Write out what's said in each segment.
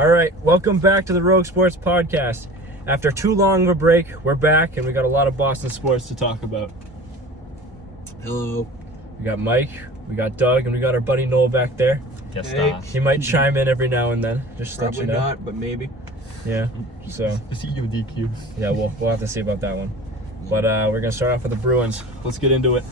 All right, welcome back to the Rogue Sports Podcast. After too long of a break, we're back, and we got a lot of Boston sports to talk about. Hello. We got Mike, we got Doug, and we got our buddy Noel back there. Hey. He might chime in every now and then, just to let Probably you know. not, but maybe. Yeah, so Just you DQ. yeah, we'll have to see about that one. But we're gonna start off with the Bruins. Let's get into it.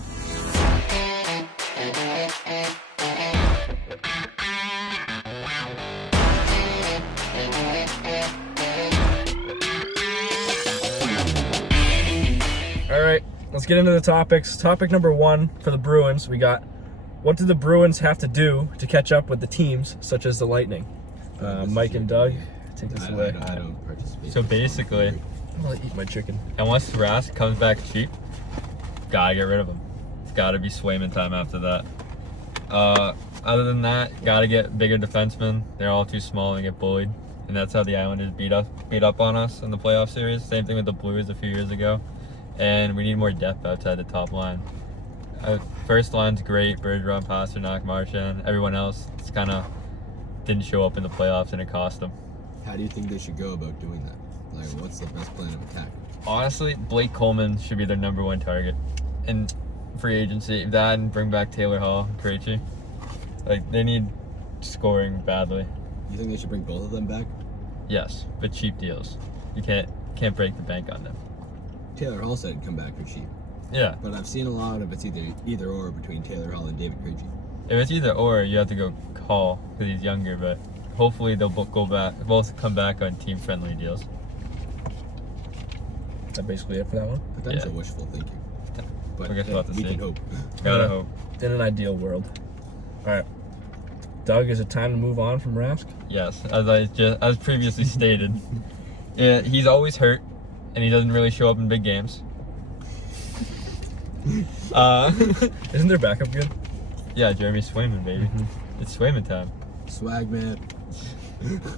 All right, let's get into the topics. Topic number one for the Bruins, we got what do the Bruins have to do to catch up with the teams such as the Lightning? Mike and Doug, take this away. I don't participate. So basically, I'm gonna eat my chicken. unless Rask comes back cheap, gotta get rid of him. It's gotta be Swayman time after that. Other than that, gotta get bigger defensemen. They're all too small and get bullied. And that's how the Islanders beat up on us in the playoff series. Same thing with the Blues a few years ago. And we need more depth outside the top line. First line's great, Bergeron, Pastrnak, Marchand. Everyone else, it's kind of didn't show up in the playoffs and it cost them. How do you think they should go about doing that? Like, what's the best plan of attack? Honestly, Blake Coleman should be their number one target. And free agency, that and bring back Taylor Hall, Krejci. Like, they need scoring badly. You think they should bring both of them back? Yes, but cheap deals. You can't break the bank on them. Taylor Hall said come back for cheap. Yeah, But I've seen a lot of it's either or between Taylor Hall and David Krejci. if it's either or, you have to go Hall because he's younger. But hopefully they'll both come back on team-friendly deals. Is that basically it for that one? Potential Yeah. wishful thinking. But I guess we'll have to we see. can hope. Gotta Yeah. hope. In an ideal world. All right, Doug, is it time to move on from Rask? Yes, as previously stated, yeah, he's always hurt, and he doesn't really show up in big games. Isn't their backup good? Yeah, Jeremy Swayman, baby. It's Swayman time. Swag man.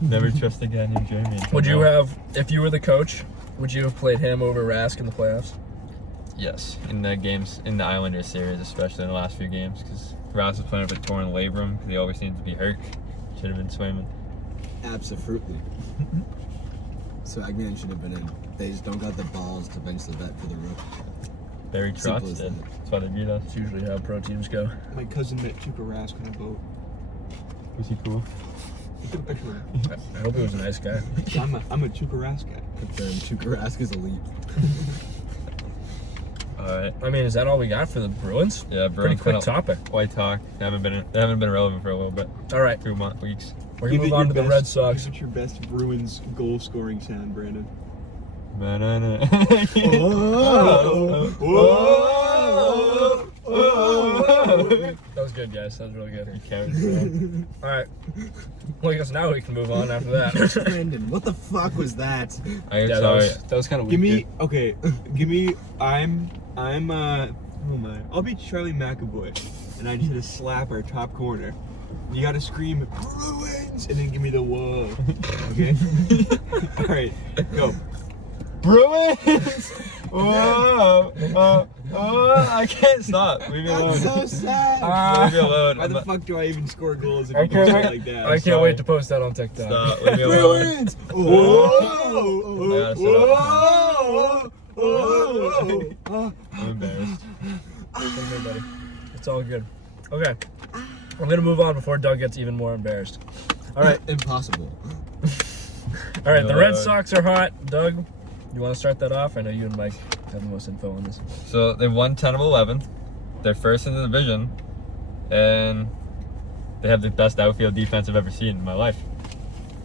Never trust a guy named Jeremy. Would you have, if you were the coach, would you have played him over Rask in the playoffs? Yes, in the games, in the Islanders series, especially in the last few games, because Rask was playing with a torn labrum because he always seems to be hurt. Should have been Swayman. Absolutely. Swag man should have been in. They just don't got the balls to bench the vet for the rook. Barry Simple Trotz as did. that. That's why they beat us. That's usually how pro teams go. My cousin met Tuukka Rask on a boat. Was he cool? He took a picture of him. I hope he was a nice guy. I'm a Tuukka Rask guy. Confirmed. Tuukka Rask is elite. Alright. I mean, is that all we got for the Bruins? Yeah, Pretty Bruins quick topic. White talk. They haven't been relevant for a little bit. All right, 2 weeks. we're gonna move on to the Red Sox. Give it your best Bruins goal scoring sound, Brandon. Banana. That was good, guys. That was really good. He carried it. All right. Well, I guess now we can move on after that. Brandon, what the fuck was that? I'm Yeah, sorry. that was kind of weak. Give me dude. okay. Give me. I'm. Who am I? I'll be Charlie McAvoy, and I just hit a slap our top corner. You gotta scream Bruins, and then give me the whoa. Okay. All right. Go. Bruins! Whoa! I can't stop. Leave me alone. That's so sad. Leave me alone. Why the fuck do I even score goals if I you do can't shit wait- like that? I can't sorry. wait to post that on TikTok. Stop. Leave me alone. Bruins! I gotta shut up. I'm embarrassed. Okay, buddy. It's all good. Okay. I'm gonna move on before Doug gets even more embarrassed. All right. Impossible. All right. The Red Sox are hot. Doug, you want to start that off? I know you and Mike have the most info on this. So they won 10 of 11. They're first in the division, and they have the best outfield defense I've ever seen in my life.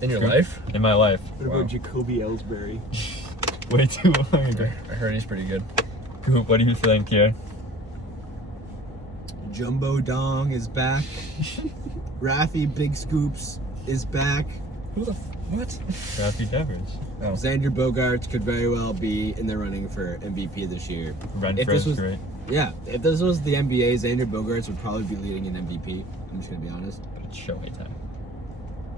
In your life? In my life. What Wow. about Jacoby Ellsbury? Way too long ago. I heard he's pretty good. What do you think here? Jumbo Dong is back. Raffy Big Scoops is back. Who the what? Raffy Devers. Oh. Xander Bogaerts could very well be in the running for MVP this year. Renfro's great. Yeah, if this was the NBA, Xander Bogaerts would probably be leading in MVP. I'm just gonna be honest. But it's Shohei time.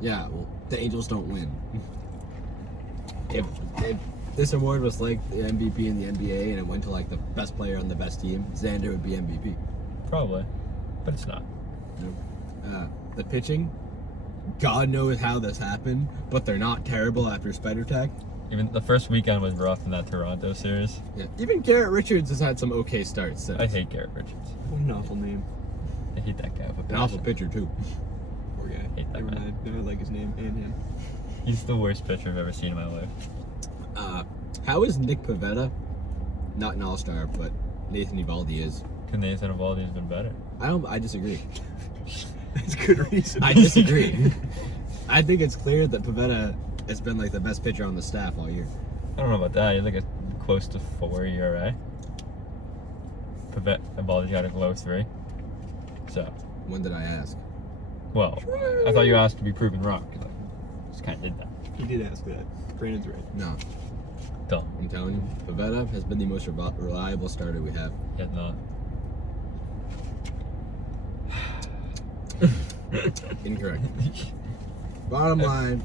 Yeah, well, the Angels don't win. if this award was like the MVP in the NBA and it went to like the best player on the best team, Xander would be MVP. Probably. But it's not. The pitching, God knows how this happened, but they're not terrible after Spider Tech. Even the first weekend was rough in that Toronto series. Yeah. Even Garrett Richards has had some okay starts since. I hate Garrett Richards. What an awful name. I hate that guy. An awful pitcher too. Poor guy. Hate that Never man. mind. Never like his name and him. He's the worst pitcher I've ever seen in my life. How is Nick Pivetta not an all-star, but Nathan Eovaldi is? Because Nathan Eovaldi has been better. I disagree. That's good reason. I disagree. I think it's clear that Pivetta has been like the best pitcher on the staff all year. I don't know about that. He's like a close to 4 ERA. Eovaldi's got a low 3. So, When did I ask? well, I thought you asked to be proven wrong. 'Cause I just kind of did that. He did ask that. Brandon's right. No, Dumb. I'm telling you, Pivetta has been the most reliable starter we have. He had not. Incorrect. Bottom line,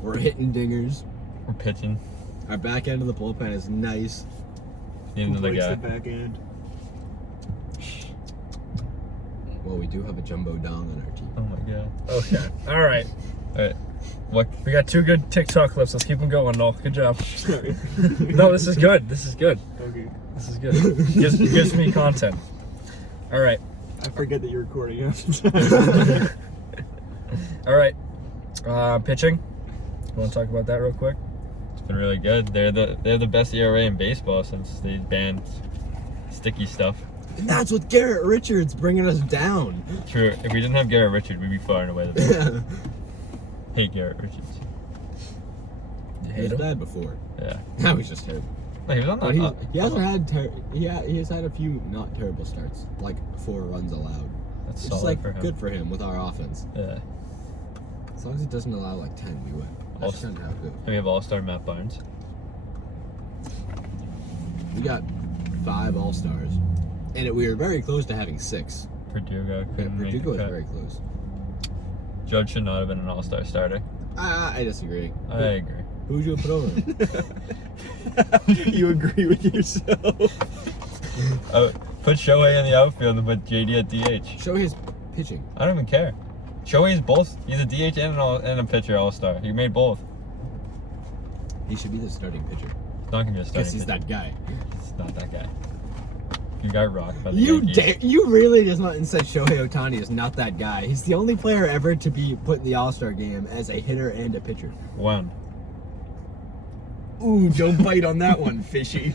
we're hitting dingers. We're pitching. Our back end of the bullpen is nice. Need Who another breaks guy. the back end? Well, we do have a jumbo dong on our team. Oh my god. Okay. All right. Alright. What? We got 2 good TikTok clips. Let's keep them going, Noel. Good job. Sorry. No, this is good. This is good. Okay. This is good. Gives me content. All right. I forget that you're recording half the time. All right. Pitching. You want to talk about that real quick? It's been really good. They're the best ERA in baseball since they banned sticky stuff. And that's with Garrett Richards bringing us down. True. If we didn't have Garrett Richards, we'd be far and away the best. Hate Garrett Richards. You He hate was him? bad before. Yeah. Now he's just terrible. No, he was on But the. he hasn't had he has had a few not terrible starts, like 4 runs allowed. That's It's solid like for him. good for him with our offense. Yeah. As long as he doesn't allow like 10, we win. That's Also- kind of how good. And we have All-Star Matt Barnes. We got 5 all-stars, and we were very close to having 6. Verdugo couldn't make Verdugo the was cut. very close. Judge should not have been an All-Star starter. I disagree. I agree. Who would you put over him? You agree with yourself. Put Shohei in the outfield and put JD at DH. Show his pitching. I don't even care. Shohei's both. He's a DH and a pitcher All-Star. He made both. He should be the starting pitcher. It's not gonna be a starting Because he's pitcher. that guy. He's not that guy. You got rocked by the You Yankees. you really just went and said Shohei Ohtani is not that guy. He's the only player ever to be put in the All-Star game as a hitter and a pitcher. When? Ooh, don't bite on that one, fishy.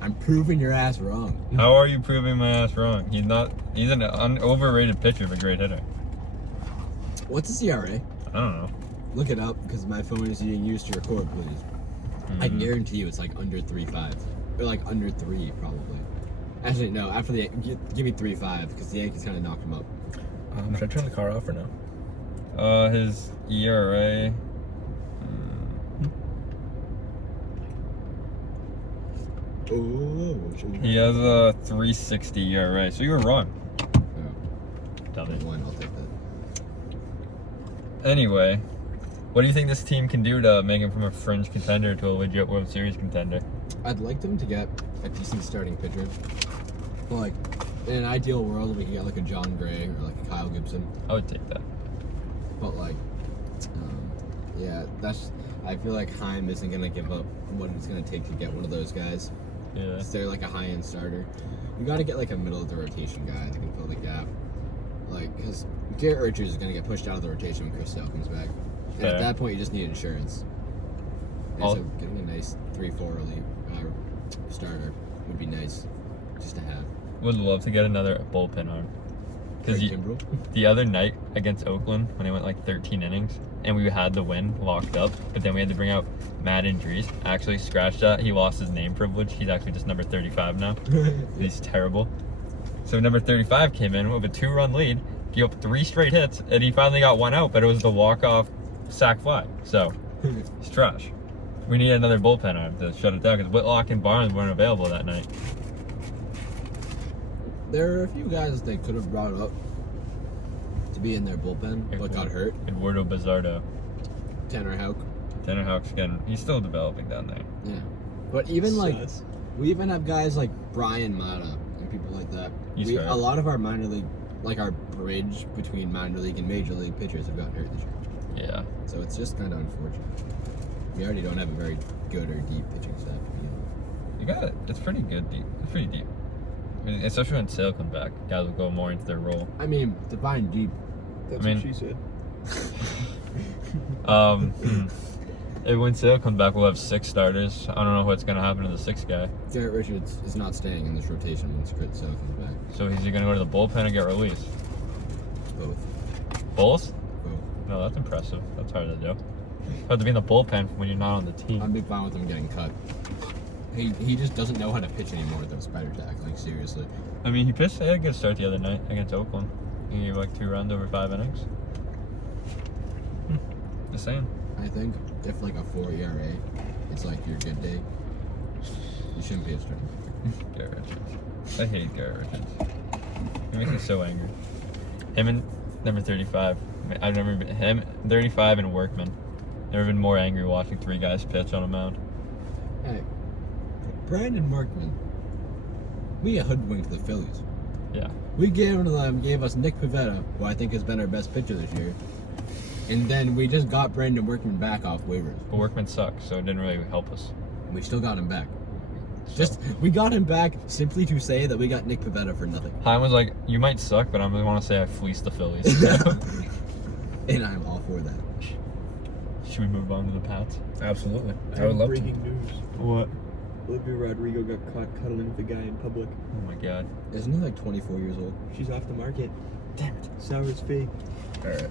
I'm proving your ass wrong. How are you proving my ass wrong? He's not. He's an overrated pitcher, but great hitter. What's his ERA? I don't know. Look it up because my phone is being used to record, please. I Mhm. guarantee you it's like under 3.5. Or like under 3, probably. Actually, no, after the give me 3.5 because the Yankees kind of knocked him up. Should I turn the car off or no? His ERA. Oh, He has a 3.60 ERA, so you were wrong. Dummy. One, I'll take that. Anyway, what do you think this team can do to make him from a fringe contender to a legit World Series contender? I'd like them to get a decent starting pitcher. Well, like, in an ideal world, we could get like a John Gray or like a Kyle Gibson. I would take that. But like, yeah, I feel like Heim isn't gonna give up what it's gonna take to get one of those guys. Yeah. They're like a high-end starter. You gotta get like a middle of the rotation guy that can fill the gap. Like, because Garrett Richards is gonna get pushed out of the rotation when Chris Sale comes back. And Fair. at that point, you just need insurance. And I'll- so getting a nice 3-4 relief starter would be nice just to have. Would love to get another bullpen arm. Because Craig Kimbrell. the other night against Oakland, when they went like 13 innings, and we had the win locked up, but then we had to bring out Matt Andrees. Actually scratched that. He lost his name privilege. He's actually just number 35 now. He's terrible. So number 35 came in with a 2-run lead, gave up 3 straight hits, and he finally got 1 out, but it was the walk-off sac fly. So, it's trash. We need another bullpen arm to shut it down, because Whitlock and Barnes weren't available that night. There are a few guys they could have brought up to be in their bullpen, but got hurt. Eduardo Bazardo. Tanner Houck. Tanner Houck's again, he's still developing down there. Yeah. But even like, Sus. we even have guys like Brian Mata and people like that. He's A hurt. lot of our minor league like our bridge between minor league and major league pitchers have gotten hurt this year. Yeah. So it's just kind of unfortunate. We already don't have a very good or deep pitching staff to begin with. You got it. It's pretty good. Deep. It's pretty deep. I mean, especially when Sale comes back, guys will go more into their role. I mean, define deep. That's I mean- what she said. When Sale comes back, we'll have 6 starters. I don't know what's gonna happen to the 6th guy. Garrett Richards is not staying in this rotation when Scritt Sale comes back. So is he gonna go to the bullpen and get released? Both. Both? Both. No, that's impressive. That's hard to do. Hard to be in the bullpen when you're not on the team. I'm big fine with him getting cut. He just doesn't know how to pitch anymore with those spider tack. Like, seriously. I mean, he had a good start the other night against Oakland. He gave like 2 runs over 5 innings. Just saying. I think if like a 4 ERA, it's like your good day. You shouldn't be a starter. Garrett Richards. I hate Garrett Richards. He makes me so angry. Him and number 35. I've never been him, 35 and Workman. Never been more angry watching 3 guys pitch on a mound. Hey, Brandon Workman. We hoodwinked the Phillies. Yeah. We gave us Nick Pivetta, who I think has been our best pitcher this year. And then we just got Brandon Workman back off waivers. But Workman sucks, so it didn't really help us. We still got him back. We got him back simply to say that we got Nick Pivetta for nothing. Heim was like, you might suck, but I really want to say I fleeced the Phillies. And I'm all for that. Should we move on to the Pats? Absolutely. I I would love breaking news. What? Olivia Rodrigo got caught cuddling with a guy in public. Oh my god. Isn't he like 24 years old? She's off the market. Damn it. Sour's fake. to. All right.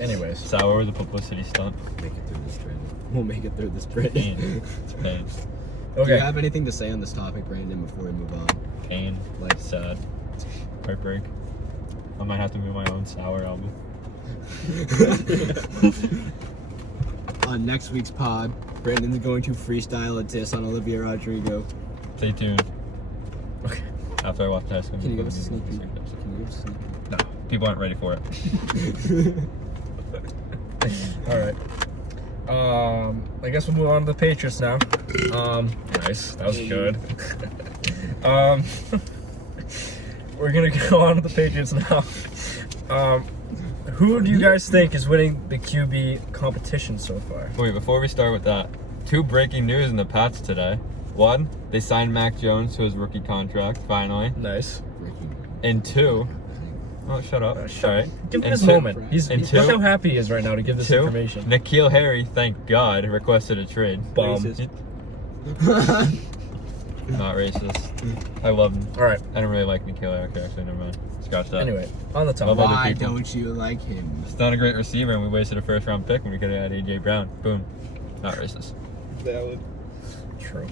Anyways, Sour was a publicity stunt. Make it through this trend. We'll make it through this sprint. Pain. It's pain. Do you okay. have anything to say on this topic, Brandon, before we move on? Pain. Like, Sad. Heartbreak. I might have to move my own Sour album. on next week's pod, Brandon's going to freestyle a diss on Olivia Rodrigo. Stay tuned. Okay. After I watch High School Can you give Musical. us a sneak peek? Can you give us a sneak peek? No. People aren't ready for it. All right. I guess we'll move on to the Patriots now. Nice. That was good. We're gonna go on to the Patriots now. Who do you guys think is winning the QB competition so far? Wait, before we start with that, 2 breaking news in the Pats today. 1, they signed Mac Jones to his rookie contract, finally. Nice. And 2, oh, shut up. Sorry. Give him And this 2 moment. and Look 2 how happy he is right now to give this 2, information. N'Keal Harry, thank God, requested a trade. Bum. Racist. Not racist. I love him. All right. I don't really like N'Keal Harry, actually. Never mind. Scratch that. Anyway, on the Love topic. other Why people. don't you like him? It's not a great receiver, and we wasted a first-round pick when we could have had A.J. Brown. Boom. Not racist. Valid. True.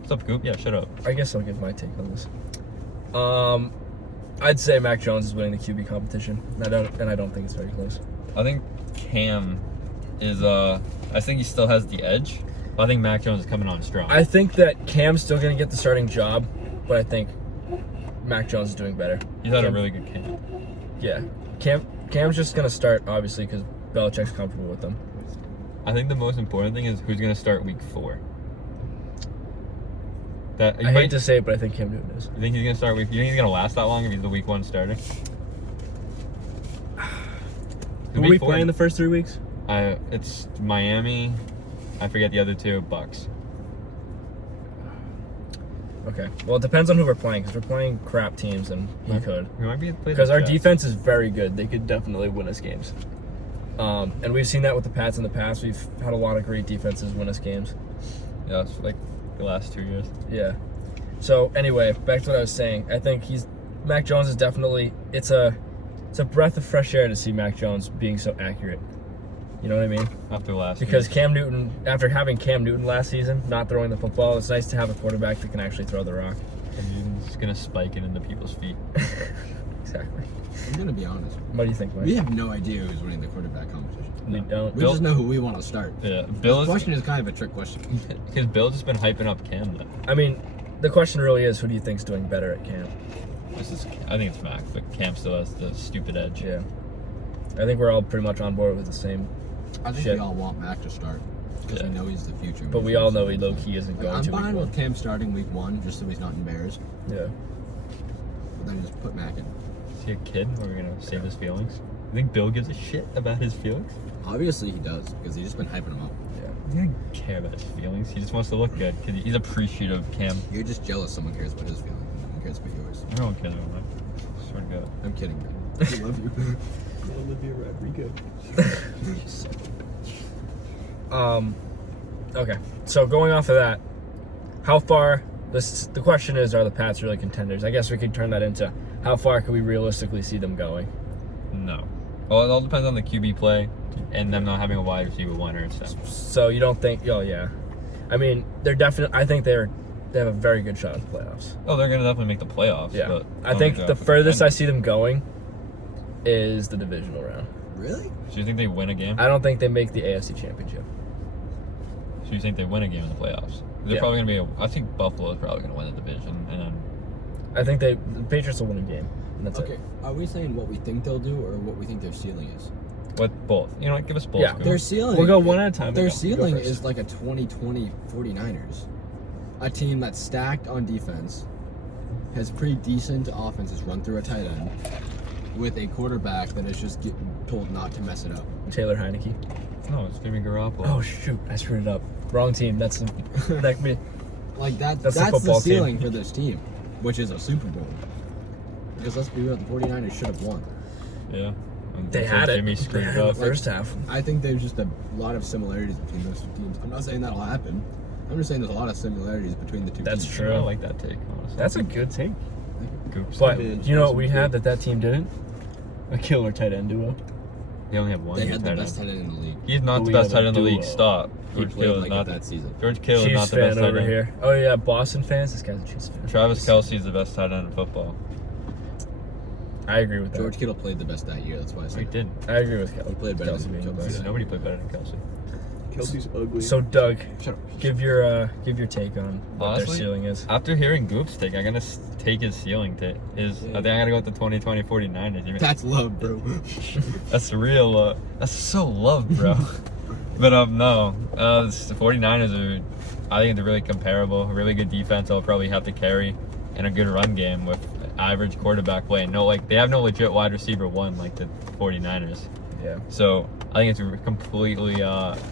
What's up, Goop? Yeah, shut up. I guess I'll give my take on this. I'd say Mac Jones is winning the QB competition, and I don't think it's very close. I think Cam is, I think he still has the edge. But I think Mac Jones is coming on strong. I think that Cam's still going to get the starting job, but I think Mac Jones is doing better. He's had a Cam- really good camp. Yeah. Cam's just going to start, obviously, because Belichick's comfortable with them. I think the most important thing is who's going to start week 4. That I hate to say it, but I think Cam Newton is. You think he's going to start week? You think he's going to last that long if he's the week 1 starter? Who are we playing the first 3 weeks? It's Miami. I forget the other 2. Bucks. Okay. Well, it depends on who we're playing, because we're playing crap teams, and he could. We might be playing Because the our Jets. defense is very good. They could definitely win us games. And we've seen that with the Pats in the past. We've had a lot of great defenses win us games. Yeah, it's like the last 2 years. Yeah. So anyway, back to what I was saying. I think Mac Jones is definitely it's a breath of fresh air to see Mac Jones being so accurate. You know what I mean? After last Because year. Cam Newton, after having Cam Newton last season, not throwing the football, it's nice to have a quarterback that can actually throw the rock. He's going to spike it into people's feet. Exactly. I'm gonna be honest. What do you think, Mike? We have no idea who's winning the quarterback competition. We don't. We just know who we want to start. Yeah, The Bill's question is kind of a trick question. because Bill's just been hyping up Cam. Though. I mean, the question really is, who do you think's doing better at camp? I think it's Mac, but Cam still has the stupid edge. Yeah. I think we're all pretty much on board with the same. I think Shit. we all want Mac to start because Yeah. we know he's the future. But we all know he low-key isn't going I'm to fine week with Cam starting week 1 just so he's not embarrassed. one. Yeah. But then just put Mac in. he a kid? Or are we gonna save his feelings? You think Bill gives a shit about his feelings? Obviously he does, because he's just been hyping him up. He doesn't care about his feelings. He just wants to look good. He's appreciative of Cam. You're just jealous someone cares about his feelings. No one cares about yours. Everyone cares about mine. Swear to God. I'm kidding, man. I love you. Olivia Rodrigo. Okay. So going off of that, how far? The question is, are the Pats really contenders? I guess we could turn that into how far can we realistically see them going? No. Well, it all depends on the QB play and them not having a wide receiver one or so. So you don't think? Oh yeah. I mean, they're definitely. I think they have a very good shot at the playoffs. Oh, they're gonna definitely make the playoffs. Yeah. But I think the furthest I see them going is the divisional round. Really? So you think they win a game? I don't think they make the AFC Championship. So you think they win a game in the playoffs? They're Yeah. probably gonna be. I think Buffalo is probably gonna win the division, and then I think the Patriots will win a game, and that's Okay, it. are we saying what we think they'll do or what we think their ceiling is? what both? You know, what, give us both. Yeah. Scoop. Their ceiling. We'll go one at a time. Their Go ceiling first. is like a 2020 49ers. A team that's stacked on defense, has pretty decent offenses run through a tight end, with a quarterback that is just getting told not to mess it up. Taylor Heineke. No, it's Jimmy Garoppolo. Oh shoot, I screwed it up. Wrong team. That could be. Like That's that's the the football team. ceiling for this team, which is a Super Bowl. Because let's be real, the 49ers should have won. Yeah. And They so had it. Jimmy They screwed had it it in up. the first half. I think there's just a lot of similarities between those two teams. I'm not saying that'll happen. I'm just saying there's a lot of similarities between the two That's teams. true. I like that take. Honestly. That's a good take. Goops. But did. you know what we had that team didn't? A killer tight end duo. They only have one. They good had the tight best end. tight end in the league. He's not But the we best have a tight end in the league. duo. Stop. He George played Kittle is like not. it that season. George Kittle is Chiefs not the best fan tight over end. here. Oh yeah, Boston fans. This guy's a Chiefs fan. Travis Kelce is the best tight end in football. I agree with that. George Kittle played the best that year. That's why I He said did. I agree with Kelce. He played better than being the Kelce. best. Nobody played better than Kelce. Kelsey's ugly. So Doug, Shut up. give your take on what their Honestly? ceiling is. After hearing Goop's take, I'm gonna take his ceiling take. I think I'm gonna go with the 2020 49ers. Even That's love, bro. that's real. That's so love, bro. But no, the 49ers are. I think they're really comparable. A really good defense. They'll probably have to carry, and a good run game with average quarterback play. No, like they have no legit wide receiver one like the 49ers. Yeah. So I think it's completely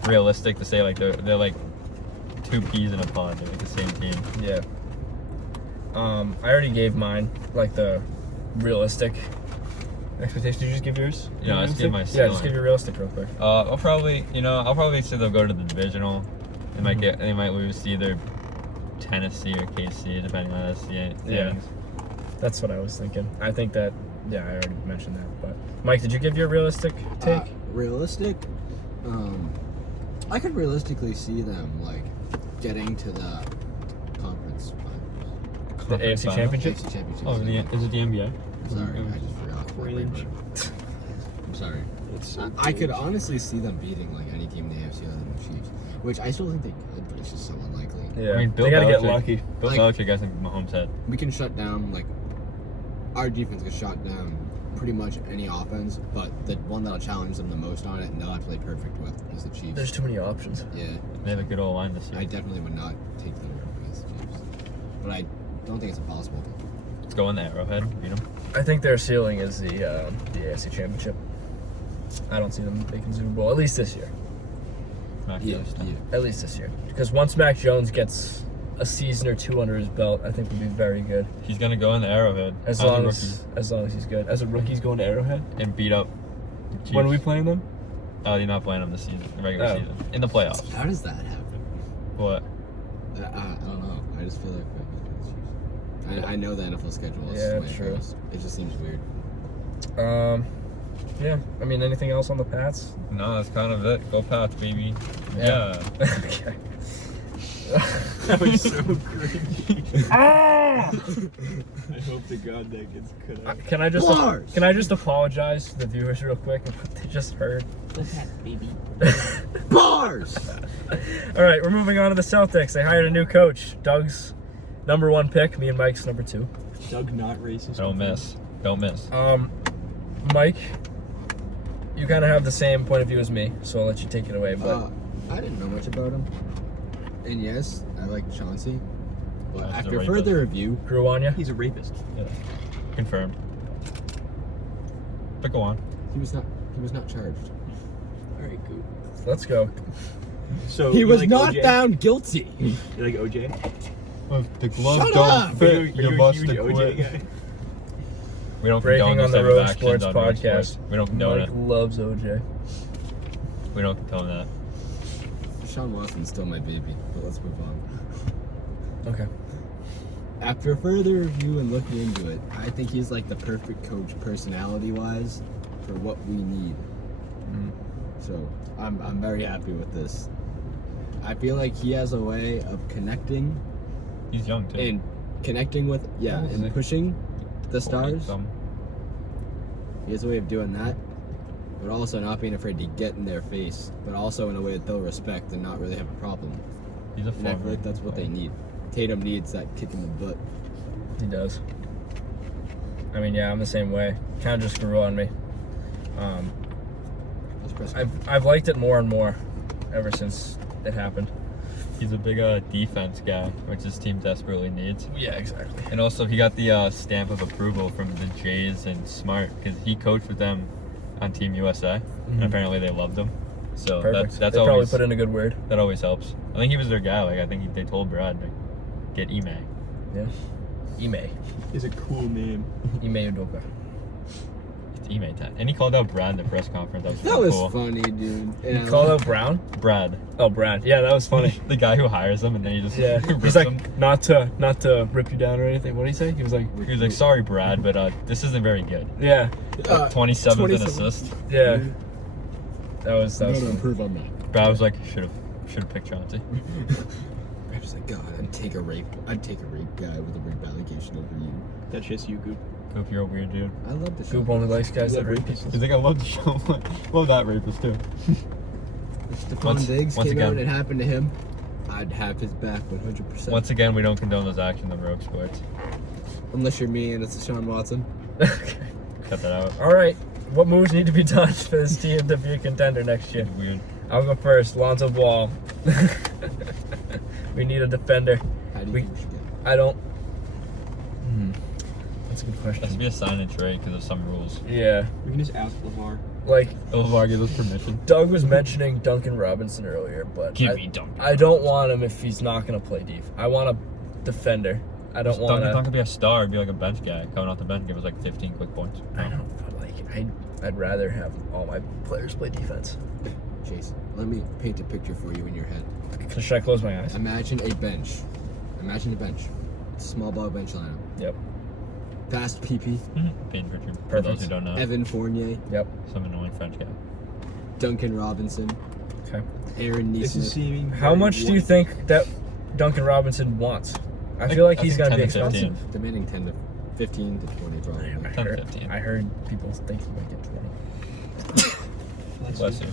realistic to say like they're like two peas in a pod. They're like the same team. Yeah. I already gave mine, like the realistic expectation. Did you just give yours? Yeah, I just gave my Yeah, ceiling. just give your realistic real quick. I'll probably say they'll go to the divisional. They might lose to either Tennessee or KC, depending on the standings. Yeah. That's what I was thinking. I think that, I already mentioned that. But Mike, did you give your realistic take? Realistic? I could realistically see them like getting to the conference finals. The AFC Championship? AFC Championship. Oh, is it the NBA? Sorry, I just forgot. Cringe. I'm sorry. It's so I could cringe. honestly see them beating like any team in the AFC other than the Chiefs, which I still think they could, but it's just so unlikely. Yeah. I mean, Bill they got to get Belichick- lucky. Bill Like- Belichick, I think Mahomes had. We can shut down like our defense can shut down pretty much any offense, but the one that'll challenge them the most on it and they'll have to play perfect with is the Chiefs. There's too many options. Yeah, They have a good old line this year. I definitely would not take them against the Chiefs, but I don't think it's impossible. Let's go in the Arrowhead, beat them. I think their ceiling is the AFC Championship. I don't see them making Super Bowl, at least this year. Yeah. At least this year. Because once Mac Jones gets a season or two under his belt, I think we'll be very good. He's gonna go in the Arrowhead As a long rookie as he's good. As a rookie, he's going to Arrowhead. and beat up. the Chiefs. When are we playing them? You're not playing them this season, the regular Oh. season, in the playoffs. How does that happen? What? I don't know. I just feel like I know the NFL schedule. Is Yeah, the way it true. goes. It just seems weird. Yeah. I mean, anything else on the Pats? No, that's kind of it. Go Pats, baby. Yeah. Okay. That was so cringy. Ah! I hope to God that gets cut out. Can Bars! I just apologize to the viewers real quick of what they just heard? Bars. All right, we're moving on to the Celtics. They hired a new coach. Doug's number 1 pick. Me and Mike's number 2. Doug not racist. Don't miss. Don't miss. Mike, you kind of have the same point of view as me, so I'll let you take it away. But I didn't know much about him, and yes, I like Chauncey, but Chauncey's a after rapist. further review, grew on you. He's a rapist. Confirmed. But go on. He was not charged. All right, cool. Let's go. So He you was like not OJ? found guilty. You like OJ? If the gloves Shut don't up! Are you, fit, are you you a must huge quit. OJ guy? We don't Breaking condone on this the type Road of actions Sports on Road podcast. Sports. We don't condone Mike it. loves OJ. We don't condone that. Sean Watson's still my baby, but let's move on. Okay. After further review and looking into it, I think he's like the perfect coach personality-wise for what we need. So I'm very happy with this. I feel like he has a way of connecting He's young too. and connecting with and pushing the stars. He has a way of doing that, but also not being afraid to get in their face, but also in a way that they'll respect and not really have a problem. He's a And I feel like that's what they need. Tatum needs that kick in the butt. He does. I mean, yeah, I'm the same way. Kind of just grew on me. I've liked it more and more ever since it happened. He's a big defense guy, which his team desperately needs. Yeah, exactly. And also, he got the stamp of approval from the Jays and Smart because he coached with them on Team USA, and apparently they loved him. So Perfect. that's they always probably put in a good word. that always helps. I think he was their guy. Like I think they told Brad to get Ime. Yeah. Ime. Is a cool name. Ime Udoka. It's Ime time. And he called out Brad in the press conference. That was That really was cool. funny, dude. You call out Brown? Brad, Oh, Brad. Yeah, that was funny. the guy who hires him, and then he just Yeah. rips He's like, him. not to rip you down or anything. What did he say? He was like, He was like, "Sorry, Brad, but this isn't very good." yeah, 27th in 27th. assist. yeah. That was I'm gonna funny. improve on that. Brad was like, "Should have picked Chauncey." I was like, God, I'd take a rape guy with a rape allegation over you. That's just you, Goop. Hope you're a weird dude. I love the show. Goop only likes guys You that love rape rapists. people. He's like, "I love the show. Love that rapist too." If Stephon Once- Diggs once came again- out and it happened to him, I'd have his back 100%. Once again, we don't condone those actions on Rogue Sports. Unless you're me and it's Deshaun Watson. Okay. Cut that out. All right. What moves need to be done for this team to be a contender next year? It's weird. I'll go first. Lonzo Ball. We need a defender. How do you We- think we should get? I don't. That's a good That should question. be a sign and trade because of some rules. Yeah. We can just ask Lamar. Like, LeVar gives us permission. Doug was mentioning Duncan Robinson earlier, but Duncan. I don't want him if he's not going to play deep. I want a defender. I don't want Duncan to. not gonna be a star. Be like a bench guy coming off the bench, give us like 15 quick points. I know, but like, I'd rather have all my players play defense. Chase, let me paint a picture for you in your head. Should I close my eyes? Imagine a bench. Imagine a bench. Small ball bench lineup. Yep. Fast PP. Paint picture for Perfect. those who don't know. Evan Fournier. Yep. Some annoying French guy. Duncan Robinson. Okay. Aaron This is Neesmith. seeming. How very much do you white. think that Duncan Robinson wants? I feel like I he's think going to be 10 to 15. expensive. Demanding 10 to 15 to 20 probably. I 10 to heard, 15. I heard people think he might get 20. Bless you.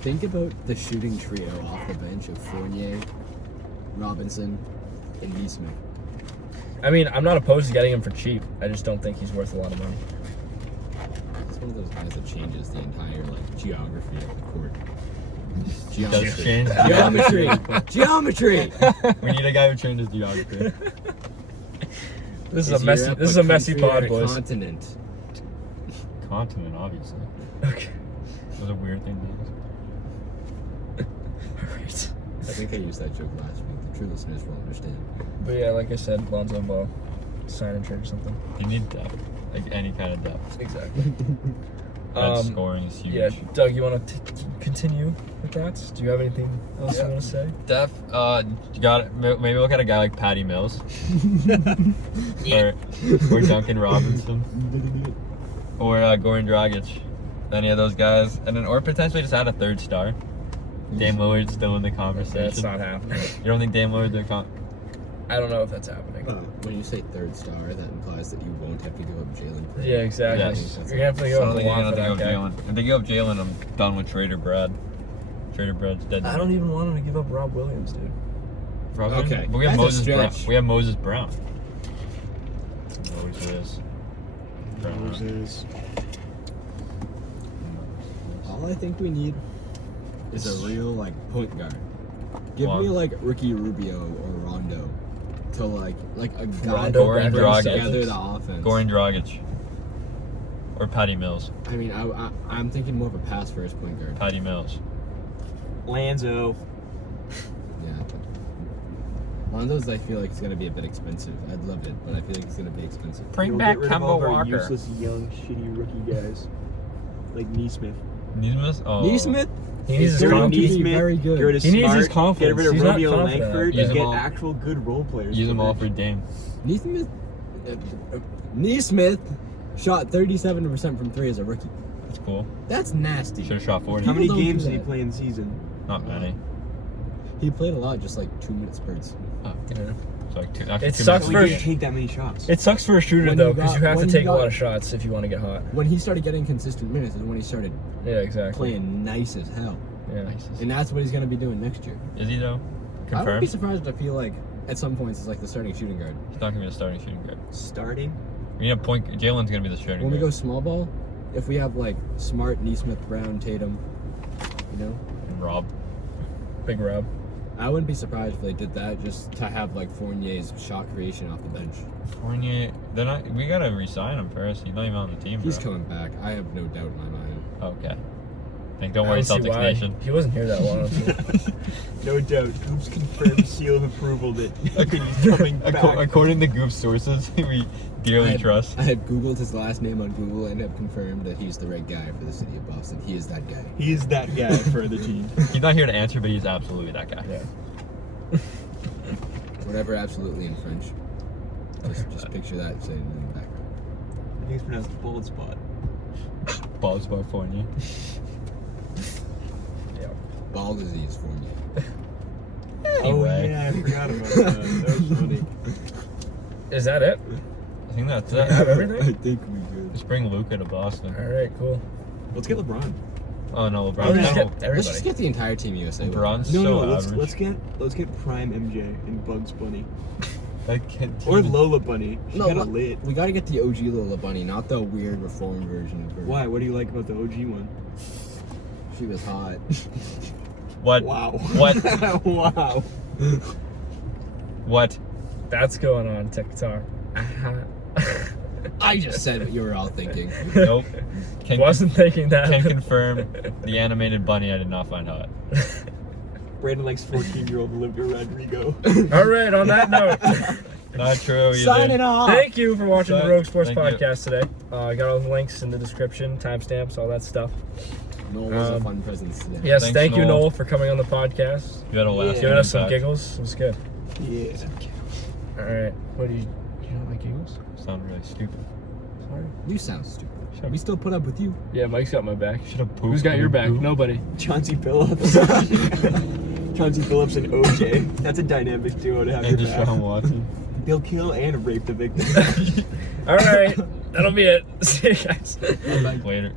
Think about the shooting trio off the bench of Fournier, Robinson, and Neesmith. I mean, I'm not opposed to getting him for cheap. I just don't think he's worth a lot of money. It's one of those guys that changes the entire geography of the court. He does change Geometry. Geometry. We need a guy who changes geography. This is a messy. Europe This is a messy country or pod, a boys. Continent. Continent, obviously. Okay. It was a weird thing to use. All right. I think I used that joke last week. The true listeners will understand. But yeah, like I said, Lonzo Ball, sign and trade or something. You need depth, like any kind of depth. Exactly. Red scoring is huge. Yeah, Doug, you want to continue with that? Do you have anything else you want to say? Depth, you got maybe look at a guy like Patty Mills or Duncan Robinson or Goran Dragic. Any of those guys, and then or potentially just add a third star. Dame Lillard's still in the conversation. That's not happening. You don't think Dame Lillard's in I don't know if that's happening. When you say third star, that implies that you won't have to give up Jalen Green. Yeah, exactly. Yes. You're gonna have to So I go don't with think a lot for they're that gonna guy. give Jalen. If they give up Jalen, I'm done with Trader Brad. Trader Brad's dead. I don't even want him to give up Rob Williams, dude. Probably. Okay, But we have that's a Moses Brown. stretch. We have Moses Brown. Always is. Brown. Moses. All I think we need is a real point guard. Give Come me on. Ricky Rubio or Rondo to like a guy Rondo that back brings in the together Celtics. the offense. Goran Dragic. or Patty Mills? I mean, I'm thinking more of a pass first point guard. Patty Mills. Lanzo. Yeah. One of those I feel like it's gonna be a bit expensive. I'd love it, but I feel like it's gonna be expensive. Bring You'll back get rid of Kemba all of our Walker. useless, young, shitty rookie guys. Like Neesmith. Neesmith? Oh. Neesmith? He needs his He's going to confidence. be very good. Get rid of He needs his Smart, confidence. Get rid of He's not Romeo confident. Langford Use and them get all. actual good role players. Use for them the all bench. for Dame. Neesmith shot 37% from 3 as a rookie. That's cool. That's nasty. Should have shot 40. How many People don't games do did he that. play in the season? Not many. He played a lot, just like 2-minute spurts. Oh, Yeah. so like actually It 2 sucks So minutes. he for- didn't take that many shots. It sucks for a shooter When though, you because got- you have to when you take a got- lot of shots if you want to get hot. When he started getting consistent minutes is when he started Yeah, exactly. playing nice as hell. Yeah. And that's what he's going to be doing next year. Is he though? I wouldn't be Confirmed? surprised. I feel like at some points it's like the starting shooting guard. He's not gonna be the starting shooting guard. Starting? We need a point. Jalen's gonna be the shooting When we go guard. small ball, if we have like Smart, Neesmith, Brown, Tatum, you know, And Rob. Big Rob. I wouldn't be surprised if they did that just to have like Fournier's shot creation off the bench. Fournier. They're not. We gotta re-sign him first. He's not even on the team. He's bro. coming back. I have no doubt in my mind. Okay. Don't I worry, don't see Celtics why. Nation. He wasn't here that long. No doubt. Hoops confirmed seal of approval that he's coming back. According to Goop's sources, we dearly trust. I have Googled his last name on Google and have confirmed that he's the right guy for the city of Boston. He is that guy. He is that guy for the team. He's not here to answer, but he's absolutely that guy. Yeah. Whatever, absolutely in French. Just picture that saying in the background. I think it's pronounced bald spot. Bob's about Fournier. Yeah. Ball disease, Fournier. Anyway. Oh yeah, I forgot about that. That was funny. Is that it? I think that's Do we have it. everything? think we good. Just bring Luca to Boston. All right, cool. Let's get LeBron. Oh no, Oh, LeBron. just No. get everybody. Let's just get the entire team USA. LeBron's No, so no, average. let's get Prime MJ and Bugs Bunny. That kid- Or Lola Bunny. She No, got a what- lit. We gotta get the OG Lola Bunny, not the weird reformed version of her. Why? What do you like about the OG one? She was hot. What? Wow. What? Wow. What? That's going on TikTok. I just said what you were all thinking. Nope. Can, Wasn't thinking that. can confirm the animated bunny I did not find hot. Brandon likes 14-year-old Olivia Rodrigo. All right, on that note, Not true either. Signing off. thank you for watching the Bye. Rogue Sports Thank you. Podcast today. I got all the links in the description, timestamps, all that stuff. Noel was a Um, fun presence today. Yes, Thanks, thank you, Noel. Noel, for coming on the podcast. You had a last Giving us some impact. giggles. It was good. Yeah. All right. What do you don't like giggles? Sound really stupid. Sorry. You sound stupid. Shut We still put up with you. Yeah, Mike's got my back. Should have pooped. Who's got your back? Nobody. Chauncey Billups. Chauncey Billups and OJ. That's a dynamic duo to have And your back. Deshaun Watson. They'll kill and rape the victim. All right. That'll be it. See you guys. Later.